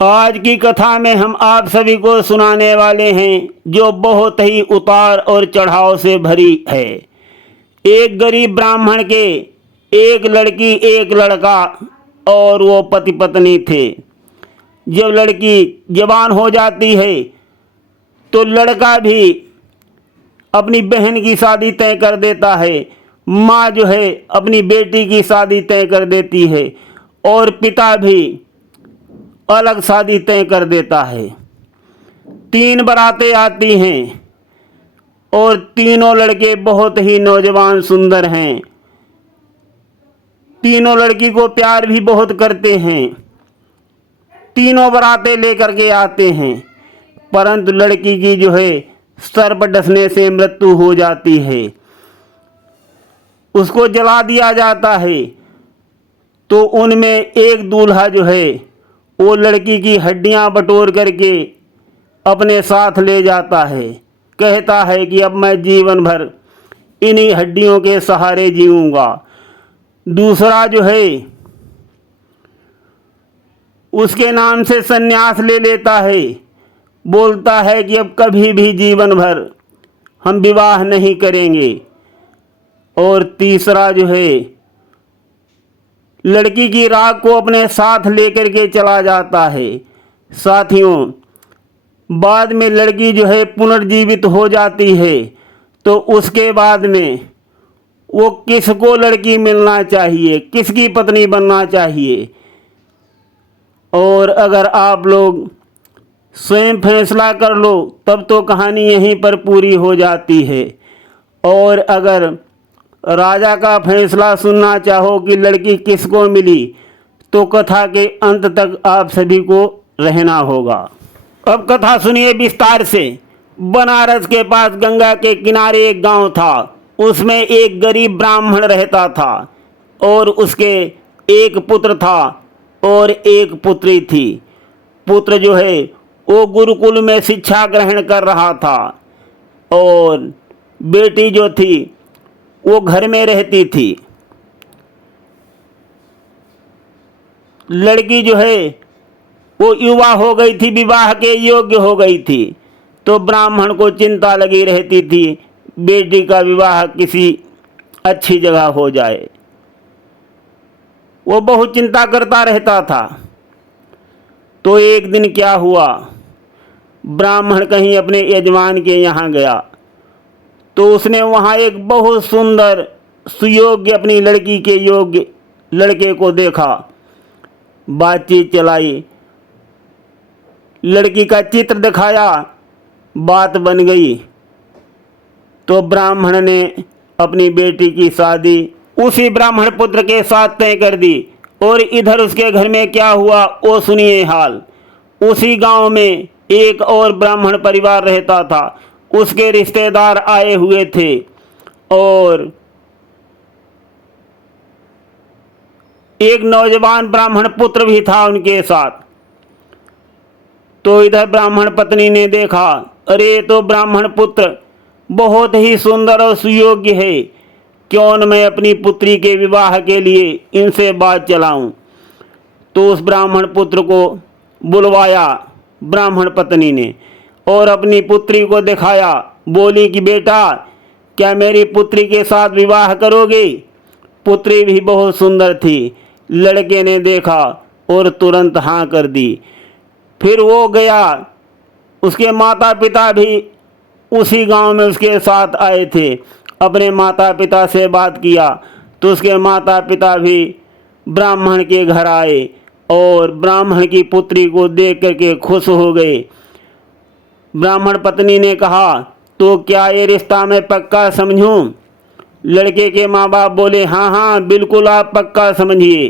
आज की कथा में हम आप सभी को सुनाने वाले हैं जो बहुत ही उतार और चढ़ाव से भरी है। एक गरीब ब्राह्मण के एक लड़की एक लड़का और वो पति पत्नी थे। जब लड़की जवान हो जाती है तो लड़का भी अपनी बहन की शादी तय कर देता है। माँ जो है अपनी बेटी की शादी तय कर देती है और पिता भी अलग शादी तय कर देता है। 3 बारातें आती हैं और तीनों लड़के बहुत ही नौजवान सुंदर हैं। तीनों लड़की को प्यार भी बहुत करते हैं। तीनों बारातें लेकर के आते हैं, परंतु लड़की की जो है सर्प डसने से मृत्यु हो जाती है। उसको जला दिया जाता है। तो उनमें एक दूल्हा जो है वो लड़की की हड्डियां बटोर करके अपने साथ ले जाता है। कहता है कि अब मैं जीवन भर इन्हीं हड्डियों के सहारे जीऊँगा। दूसरा जो है उसके नाम से संन्यास ले लेता है। बोलता है कि अब कभी भी जीवन भर हम विवाह नहीं करेंगे। और तीसरा जो है लड़की की राख को अपने साथ लेकर के चला जाता है। साथियों, बाद में लड़की जो है पुनर्जीवित हो जाती है तो उसके बाद में वो किसको लड़की मिलना चाहिए, किसकी पत्नी बनना चाहिए। और अगर आप लोग स्वयं फैसला कर लो तब तो कहानी यहीं पर पूरी हो जाती है। और अगर राजा का फैसला सुनना चाहो कि लड़की किसको मिली तो कथा के अंत तक आप सभी को रहना होगा। अब कथा सुनिए विस्तार से। बनारस के पास गंगा के किनारे एक गांव था। उसमें एक गरीब ब्राह्मण रहता था और उसके एक पुत्र था और एक पुत्री थी। पुत्र जो है वो गुरुकुल में शिक्षा ग्रहण कर रहा था और बेटी जो थी वो घर में रहती थी। लड़की जो है वो युवा हो गई थी, विवाह के योग्य हो गई थी। तो ब्राह्मण को चिंता लगी रहती थी बेटी का विवाह किसी अच्छी जगह हो जाए। वो बहुत चिंता करता रहता था। तो एक दिन क्या हुआ, ब्राह्मण कहीं अपने यजमान के यहाँ गया तो उसने वहाँ एक बहुत सुंदर सुयोग्य अपनी लड़की के योग्य लड़के को देखा। बातचीत चलाई, लड़की का चित्र दिखाया, बात बन गई। तो ब्राह्मण ने अपनी बेटी की शादी उसी ब्राह्मण पुत्र के साथ तय कर दी। और इधर उसके घर में क्या हुआ वो सुनिए हाल। उसी गांव में एक और ब्राह्मण परिवार रहता था। उसके रिश्तेदार आए हुए थे और एक नौजवान ब्राह्मण पुत्र भी था उनके साथ। तो इधर ब्राह्मण पत्नी ने देखा, अरे तो ब्राह्मण पुत्र बहुत ही सुंदर और सुयोग्य है, क्यों न मैं अपनी पुत्री के विवाह के लिए इनसे बात चलाऊं। तो उस ब्राह्मण पुत्र को बुलवाया ब्राह्मण पत्नी ने और अपनी पुत्री को दिखाया। बोली कि बेटा क्या मेरी पुत्री के साथ विवाह करोगे। पुत्री भी बहुत सुंदर थी। लड़के ने देखा और तुरंत हाँ कर दी। फिर वो गया, उसके माता पिता भी उसी गांव में उसके साथ आए थे। अपने माता पिता से बात किया तो उसके माता पिता भी ब्राह्मण के घर आए और ब्राह्मण की पुत्री को देख करके खुश हो गए। ब्राह्मण पत्नी ने कहा, तो क्या ये रिश्ता मैं पक्का समझूं। लड़के के माँ बाप बोले, हाँ हाँ बिल्कुल आप पक्का समझिए।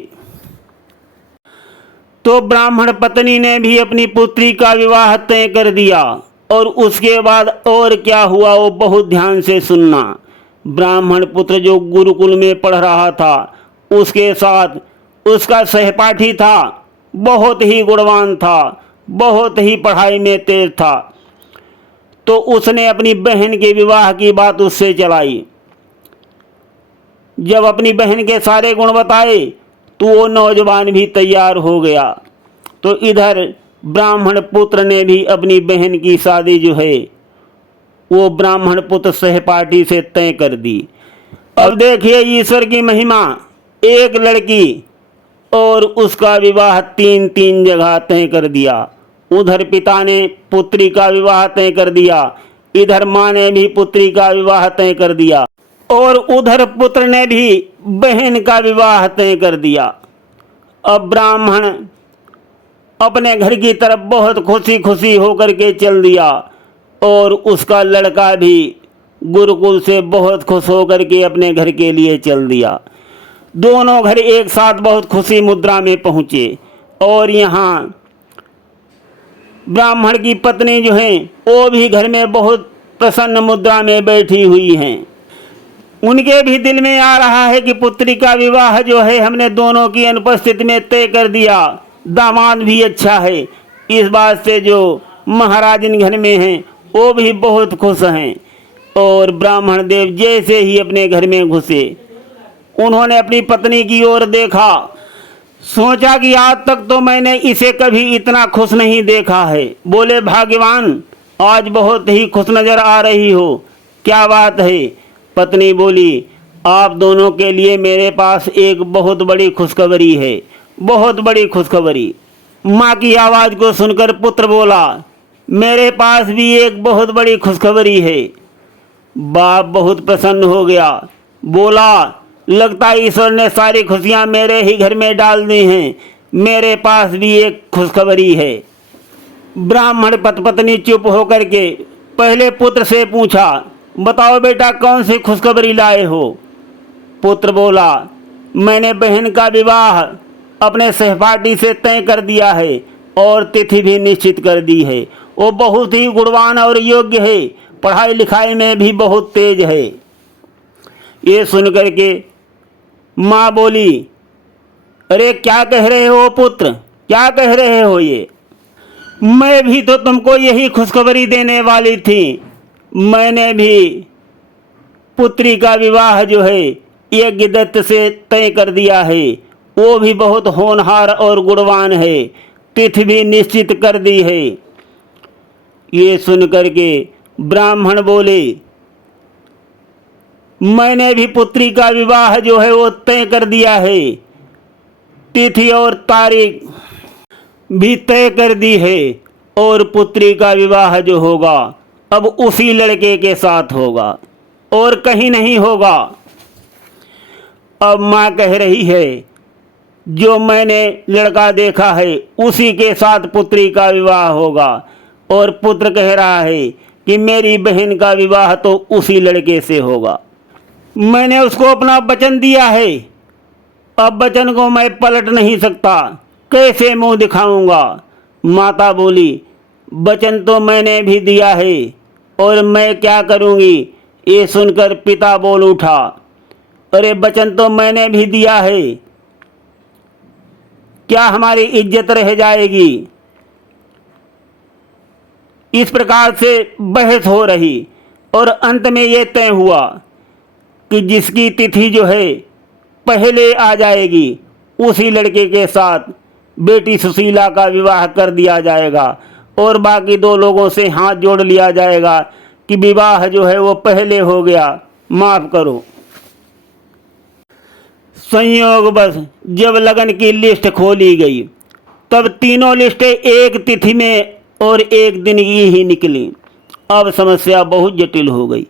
तो ब्राह्मण पत्नी ने भी अपनी पुत्री का विवाह तय कर दिया। और उसके बाद और क्या हुआ वो बहुत ध्यान से सुनना। ब्राह्मण पुत्र जो गुरुकुल में पढ़ रहा था उसके साथ उसका सहपाठी था, बहुत ही गुणवान था, बहुत ही पढ़ाई में तेज था। तो उसने अपनी बहन के विवाह की बात उससे चलाई। जब अपनी बहन के सारे गुण बताए तो वो नौजवान भी तैयार हो गया। तो इधर ब्राह्मण पुत्र ने भी अपनी बहन की शादी जो है वो ब्राह्मण पुत्र सहपाठी से तय कर दी। अब देखिए ईश्वर की महिमा, एक लड़की और उसका विवाह तीन तीन जगह तय कर दिया। उधर पिता ने पुत्री का विवाह तय कर दिया, इधर माँ ने भी पुत्री का विवाह तय कर दिया और उधर पुत्र ने भी बहन का विवाह तय कर दिया। अब ब्राह्मण अपने घर की तरफ बहुत खुशी खुशी होकर के चल दिया और उसका लड़का भी गुरुकुल से बहुत खुश होकर के अपने घर के लिए चल दिया। दोनों घर एक साथ बहुत खुशी मुद्रा में पहुँचे और यहाँ ब्राह्मण की पत्नी जो है वो भी घर में बहुत प्रसन्न मुद्रा में बैठी हुई हैं। उनके भी दिल में आ रहा है कि पुत्री का विवाह जो है हमने दोनों की अनुपस्थिति में तय कर दिया, दामाद भी अच्छा है। इस बात से जो महाराजन घर में हैं वो भी बहुत खुश हैं। और ब्राह्मण देव जैसे ही अपने घर में घुसे, उन्होंने अपनी पत्नी की ओर देखा, सोचा कि आज तक तो मैंने इसे कभी इतना खुश नहीं देखा है। बोले भाग्यवान, आज बहुत ही खुश नजर आ रही हो, क्या बात है? पत्नी बोली, आप दोनों के लिए मेरे पास एक बहुत बड़ी खुशखबरी है, बहुत बड़ी खुशखबरी। माँ की आवाज़ को सुनकर पुत्र बोला, मेरे पास भी एक बहुत बड़ी खुशखबरी है। बाप बहुत प्रसन्न हो गया, बोला, लगता है ईश्वर ने सारी खुशियाँ मेरे ही घर में डाल दी हैं, मेरे पास भी एक खुशखबरी है। ब्राह्मण पत्नी चुप होकर के पहले पुत्र से पूछा, बताओ बेटा कौन सी खुशखबरी लाए हो? पुत्र बोला, मैंने बहन का विवाह अपने सहपाठी से तय कर दिया है और तिथि भी निश्चित कर दी है। वो बहुत ही गुणवान और योग्य है, पढ़ाई लिखाई में भी बहुत तेज है। ये सुनकर के माँ बोली, अरे क्या कह रहे हो पुत्र, क्या कह रहे हो ये? मैं भी तो तुमको यही खुशखबरी देने वाली थी। मैंने भी पुत्री का विवाह जो है यज्ञदत्त से तय कर दिया है, वो भी बहुत होनहार और गुणवान है, तिथि भी निश्चित कर दी है। ये सुनकर के ब्राह्मण बोले, मैंने भी पुत्री का विवाह जो है वो तय कर दिया है, तिथि और तारीख भी तय कर दी है और पुत्री का विवाह जो होगा अब उसी लड़के के साथ होगा और कहीं नहीं होगा। अब माँ कह रही है, जो मैंने लड़का देखा है उसी के साथ पुत्री का विवाह होगा, और पुत्र कह रहा है कि मेरी बहन का विवाह तो उसी लड़के से होगा। मैंने उसको अपना वचन दिया है, अब वचन को मैं पलट नहीं सकता, कैसे मुंह दिखाऊंगा? माता बोली, वचन तो मैंने भी दिया है और मैं क्या करूंगी? ये सुनकर पिता बोल उठा, अरे वचन तो मैंने भी दिया है, क्या हमारी इज्जत रह जाएगी? इस प्रकार से बहस हो रही और अंत में ये तय हुआ कि जिसकी तिथि जो है पहले आ जाएगी उसी लड़के के साथ बेटी सुशीला का विवाह कर दिया जाएगा और बाकी दो लोगों से हाथ जोड़ लिया जाएगा कि विवाह जो है वो पहले हो गया, माफ़ करो। संयोग बस जब लगन की लिस्ट खोली गई तब तीनों लिस्टें एक तिथि में और एक दिन की ही निकली। अब समस्या बहुत जटिल हो गई,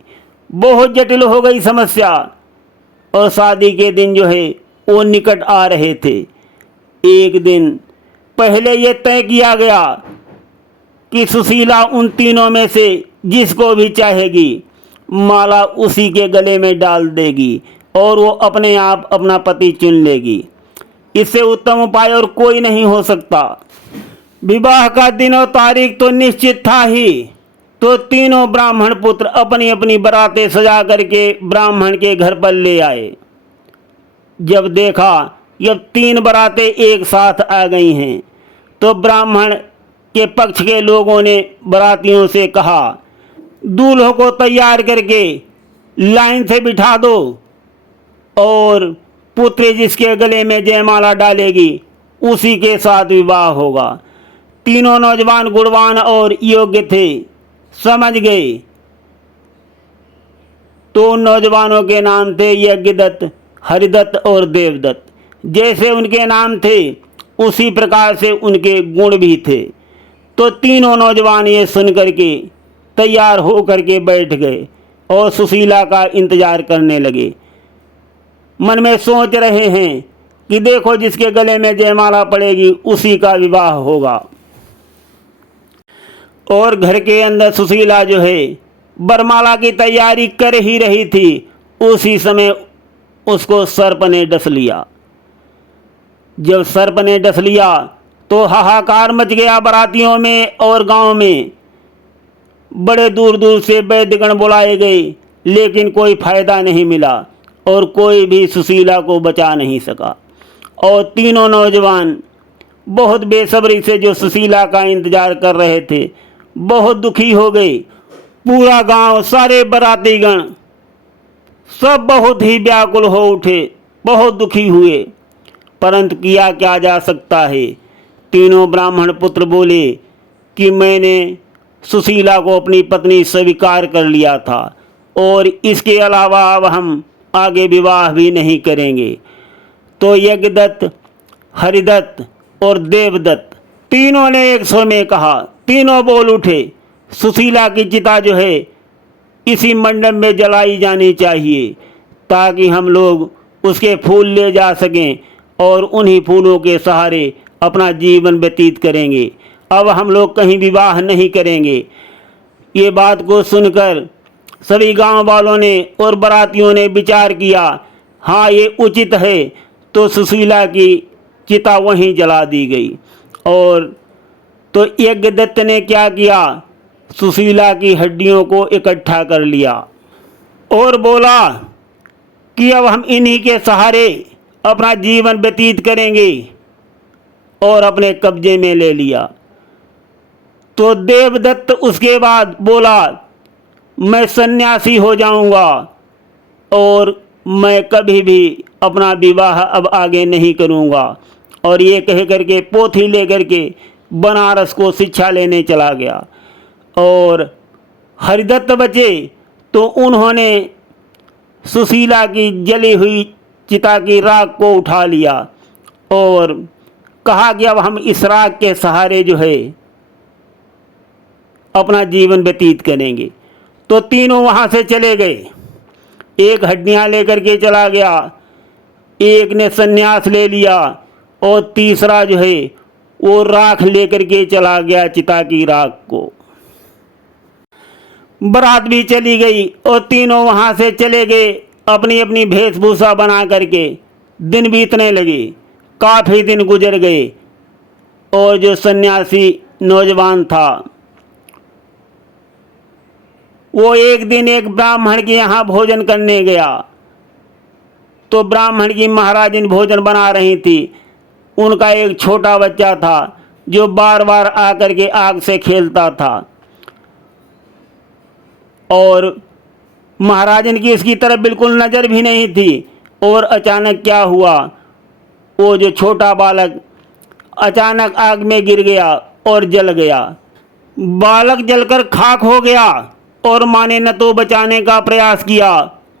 बहुत जटिल हो गई समस्या, और शादी के दिन जो है वो निकट आ रहे थे। एक दिन पहले ये तय किया गया कि सुशीला उन तीनों में से जिसको भी चाहेगी माला उसी के गले में डाल देगी और वो अपने आप अपना पति चुन लेगी। इससे उत्तम उपाय और कोई नहीं हो सकता। विवाह का दिन और तारीख तो निश्चित था ही, तो तीनों ब्राह्मण पुत्र अपनी अपनी बरातें सजा करके ब्राह्मण के घर पर ले आए। जब देखा जब तीन बरातें एक साथ आ गई हैं तो ब्राह्मण के पक्ष के लोगों ने बरातियों से कहा, दूल्हों को तैयार करके लाइन से बिठा दो और पुत्री जिसके गले में जयमाला डालेगी उसी के साथ विवाह होगा। तीनों नौजवान गुणवान और योग्य थे, समझ गए। तो उन नौजवानों के नाम थे यज्ञदत्त, हरिदत्त और देवदत्त। जैसे उनके नाम थे उसी प्रकार से उनके गुण भी थे। तो तीनों नौजवान ये सुन करके तैयार हो करके बैठ गए और सुशीला का इंतजार करने लगे। मन में सोच रहे हैं कि देखो जिसके गले में जयमाला पड़ेगी उसी का विवाह होगा। और घर के अंदर सुशीला जो है वरमाला की तैयारी कर ही रही थी, उसी समय उसको सर्प ने डस लिया। जब सर्प ने डस लिया तो हाहाकार मच गया बारातियों में और गांव में। बड़े दूर दूर से वैद्यगण बुलाए गए, लेकिन कोई फायदा नहीं मिला और कोई भी सुशीला को बचा नहीं सका। और तीनों नौजवान बहुत बेसब्री से जो सुशीला का इंतजार कर रहे थे बहुत दुखी हो गए। पूरा गांव, सारे बारातीगण सब बहुत ही व्याकुल हो उठे, बहुत दुखी हुए। परंतु किया क्या जा सकता है। तीनों ब्राह्मण पुत्र बोले कि मैंने सुशीला को अपनी पत्नी स्वीकार कर लिया था और इसके अलावा अब हम आगे विवाह भी नहीं करेंगे। तो यज्ञदत्त, हरिदत्त और देवदत्त तीनों ने एक स्वर में कहा, तीनों बोल उठे, सुशीला की चिता जो है इसी मंडप में जलाई जानी चाहिए ताकि हम लोग उसके फूल ले जा सकें और उन्हीं फूलों के सहारे अपना जीवन व्यतीत करेंगे। अब हम लोग कहीं विवाह नहीं करेंगे। ये बात को सुनकर सभी गांव वालों ने और बारातियों ने विचार किया, हाँ ये उचित है। तो सुशीला की चिता वहीं जला दी गई। और तो यज्ञदत्त ने क्या किया, सुशीला की हड्डियों को इकट्ठा कर लिया और बोला कि अब हम इन्हीं के सहारे अपना जीवन व्यतीत करेंगे और अपने कब्जे में ले लिया। तो देवदत्त उसके बाद बोला, मैं सन्यासी हो जाऊंगा और मैं कभी भी अपना विवाह अब आगे नहीं करूंगा। और ये कह करके पोथी लेकर के बनारस को शिक्षा लेने चला गया। और हरिदत्त बचे तो उन्होंने सुशीला की जली हुई चिता की राख को उठा लिया और कहा कि अब हम इस राख के सहारे जो है अपना जीवन व्यतीत करेंगे। तो तीनों वहाँ से चले गए। एक हड्डियाँ लेकर के चला गया, एक ने सन्यास ले लिया और तीसरा जो है वो राख लेकर के चला गया, चिता की राख को। बारात भी चली गई और तीनों वहाँ से चले गए अपनी अपनी वेशभूषा बना करके। दिन बीतने लगे, काफ़ी दिन गुजर गए और जो सन्यासी नौजवान था वो एक दिन एक ब्राह्मण के यहाँ भोजन करने गया। तो ब्राह्मण की महाराजिन भोजन बना रही थी। उनका एक छोटा बच्चा था जो बार बार आकर के आग से खेलता था और महाराजन की इसकी तरफ बिल्कुल नज़र भी नहीं थी। और अचानक क्या हुआ, वो जो छोटा बालक अचानक आग में गिर गया और जल गया। बालक जलकर खाक हो गया और माँ ने न तो बचाने का प्रयास किया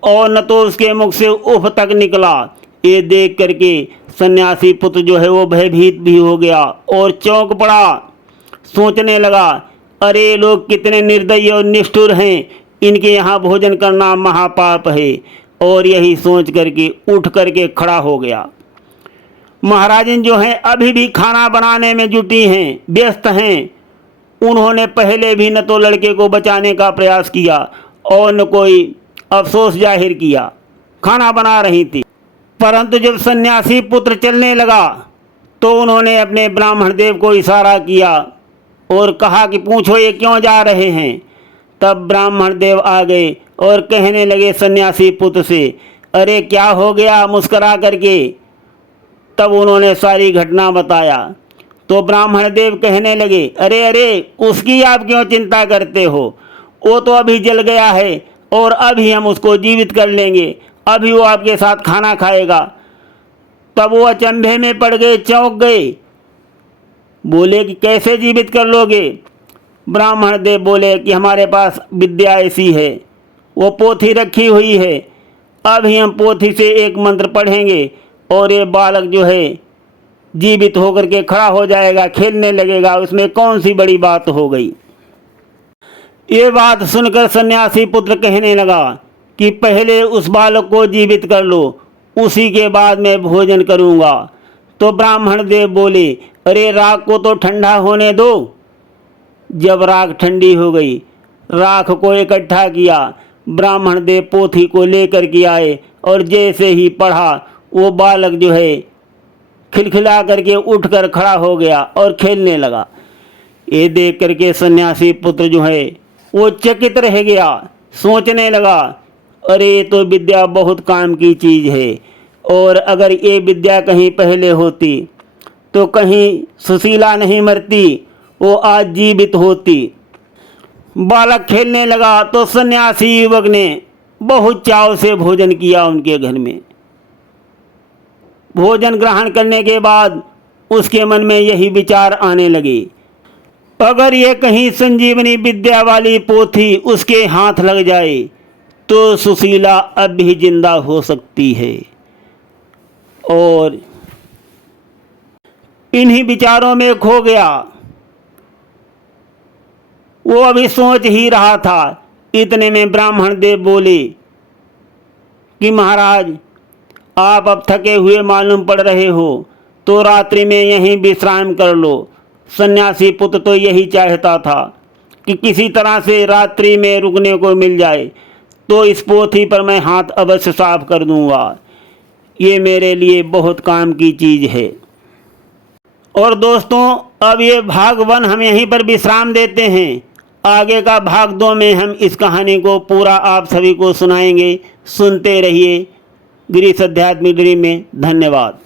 और न तो उसके मुख से उफ तक निकला। ये देख करके सन्यासी पुत्र जो है वो भयभीत भी हो गया और चौंक पड़ा। सोचने लगा, अरे लोग कितने निर्दयी और निष्ठुर हैं, इनके यहाँ भोजन करना महापाप है। और यही सोच करके उठ करके खड़ा हो गया। महाराजन जो हैं अभी भी खाना बनाने में जुटी हैं, व्यस्त हैं। उन्होंने पहले भी न तो लड़के को बचाने का प्रयास किया और न कोई अफसोस जाहिर किया, खाना बना रही थी। परंतु जब सन्यासी पुत्र चलने लगा तो उन्होंने अपने ब्राह्मण देव को इशारा किया और कहा कि पूछो ये क्यों जा रहे हैं। तब ब्राह्मण देव आ गए और कहने लगे सन्यासी पुत्र से, अरे क्या हो गया, मुस्करा करके। तब उन्होंने सारी घटना बताया। तो ब्राह्मण देव कहने लगे, अरे अरे उसकी आप क्यों चिंता करते हो, वो तो अभी जल गया है और अभी हम उसको जीवित कर लेंगे, अभी वो आपके साथ खाना खाएगा। तब वो अचंभे में पड़ गए, चौंक गए, बोले कि कैसे जीवित कर लोगे? ब्राह्मण देव बोले कि हमारे पास विद्या ऐसी है, वो पोथी रखी हुई है, अभी हम पोथी से एक मंत्र पढ़ेंगे और ये बालक जो है जीवित होकर के खड़ा हो जाएगा, खेलने लगेगा, उसमें कौन सी बड़ी बात हो गई। ये बात सुनकर सन्यासी पुत्र कहने लगा कि पहले उस बालक को जीवित कर लो, उसी के बाद मैं भोजन करूँगा। तो ब्राह्मण देव बोले, अरे राख को तो ठंडा होने दो। जब राख ठंडी हो गई, राख को इकट्ठा किया, ब्राह्मण देव पोथी को लेकर के आए और जैसे ही पढ़ा वो बालक जो है खिलखिला करके उठकर खड़ा हो गया और खेलने लगा। ये देख करके सन्यासी पुत्र जो है वो चकित रह गया, सोचने लगा, अरे ये तो विद्या बहुत काम की चीज़ है, और अगर ये विद्या कहीं पहले होती तो कहीं सुशीला नहीं मरती, वो आज जीवित होती। बालक खेलने लगा तो सन्यासी युवक ने बहुत चाव से भोजन किया उनके घर में। भोजन ग्रहण करने के बाद उसके मन में यही विचार आने लगे, अगर ये कहीं संजीवनी विद्या वाली पोथी उसके हाथ लग जाए तो सुशीला अब भी जिंदा हो सकती है। और इन्हीं विचारों में खो गया। वो अभी सोच ही रहा था, इतने में ब्राह्मण देव बोले कि महाराज, आप अब थके हुए मालूम पड़ रहे हो, तो रात्रि में यहीं विश्राम कर लो। सन्यासी पुत्र तो यही चाहता था कि किसी तरह से रात्रि में रुकने को मिल जाए, तो इस पोथी पर मैं हाथ अवश्य साफ कर दूंगा, ये मेरे लिए बहुत काम की चीज़ है। और दोस्तों, अब ये भाग 1 हम यहीं पर विश्राम देते हैं। आगे का भाग 2 में हम इस कहानी को पूरा आप सभी को सुनाएंगे। सुनते रहिए गिरीश अध्यात्मिक ड्रीम में। धन्यवाद।